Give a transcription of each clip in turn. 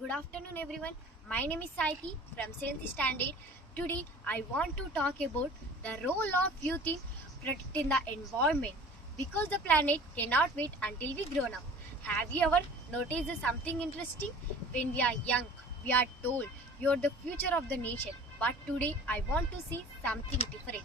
Good afternoon, everyone. My name is Saiti from 7th Standard. Today, I want to talk about the role of youth in protecting the environment because the planet cannot wait until we grown up. Have you ever noticed something interesting? When we are young, we are told you are the future of the nation. But today, I want to see something different.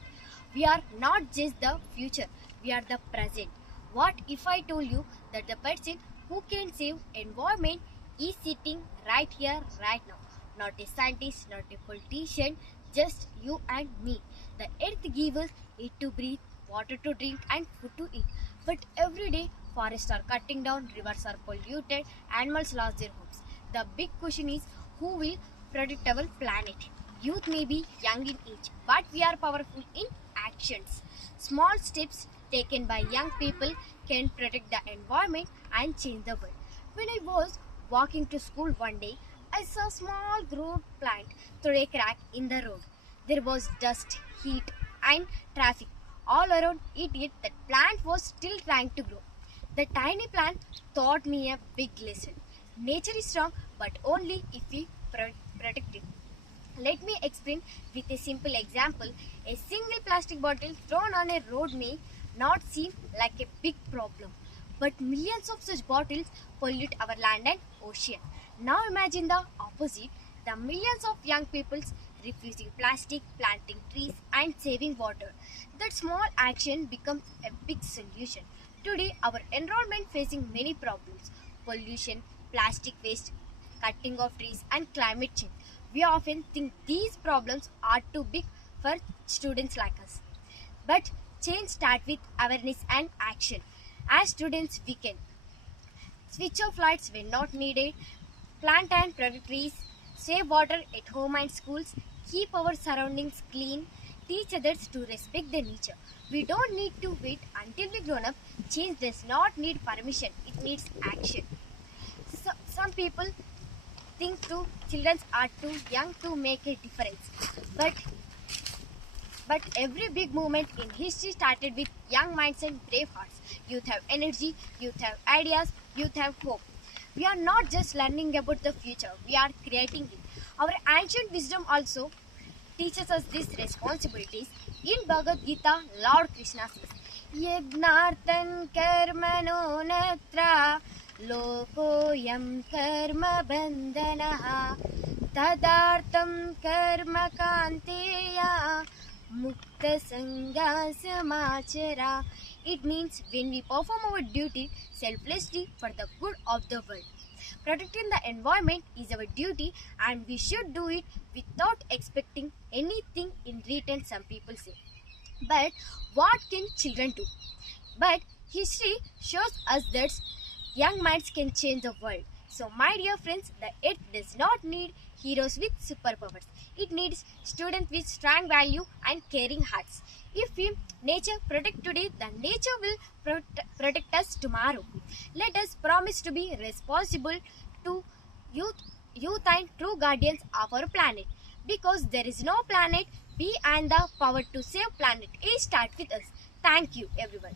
We are not just the future; we are the present. What if I told you that the person who can save environment is sitting right here, right now? Not a scientist, not a politician, just you and me. The earth gives us air to breathe, water to drink, and food to eat. But every day, forests are cutting down, rivers are polluted, animals lost their homes. The big question is who will protect our planet? Youth may be young in age, but we are powerful in actions. Small steps taken by young people can protect the environment and change the world. When I was walking to school one day, I saw a small growth plant through a crack in the road. There was dust, heat, and traffic all around it, yet that plant was still trying to grow. The tiny plant taught me a big lesson. Nature is strong, but only if we protect it. Let me explain with a simple example. A single plastic bottle thrown on a road may not seem like a big problem, but millions of such bottles pollute our land and ocean. Now imagine the opposite, the millions of young people refusing plastic, planting trees, and saving water. That small action becomes a big solution. Today, our environment facing many problems: pollution, plastic waste, cutting of trees, and climate change. We often think these problems are too big for students like us. But change starts with awareness and action. As students, we can switch off lights when not needed, plant and protect trees, save water at home and schools, keep our surroundings clean, teach others to respect the nature. We don't need to wait until we grown up. Change does not need permission, it needs action. Some people think too children are too young to make a difference. But every big movement in history started with young minds and brave hearts. Youth have energy, youth have ideas, youth have hope. We are not just learning about the future, we are creating it. Our ancient wisdom also teaches us these responsibilities. In Bhagavad Gita, Lord Krishna says, Yagnartan karmano natra lokoyam karma bandhanaha tadartam karma kanteya mukta sangha samachara. It means when we perform our duty selflessly for the good of the world. Protecting the environment is our duty and we should do it without expecting anything in return, some people say. But what can children do? But history shows us that young minds can change the world. So, my dear friends, the earth does not need heroes with superpowers. It needs students with strong value and caring hearts. If we nature protect today, the nature will protect us tomorrow. Let us promise to be responsible to youth and true guardians of our planet. Because there is no planet, we and the power to save planet A start with us. Thank you, everyone.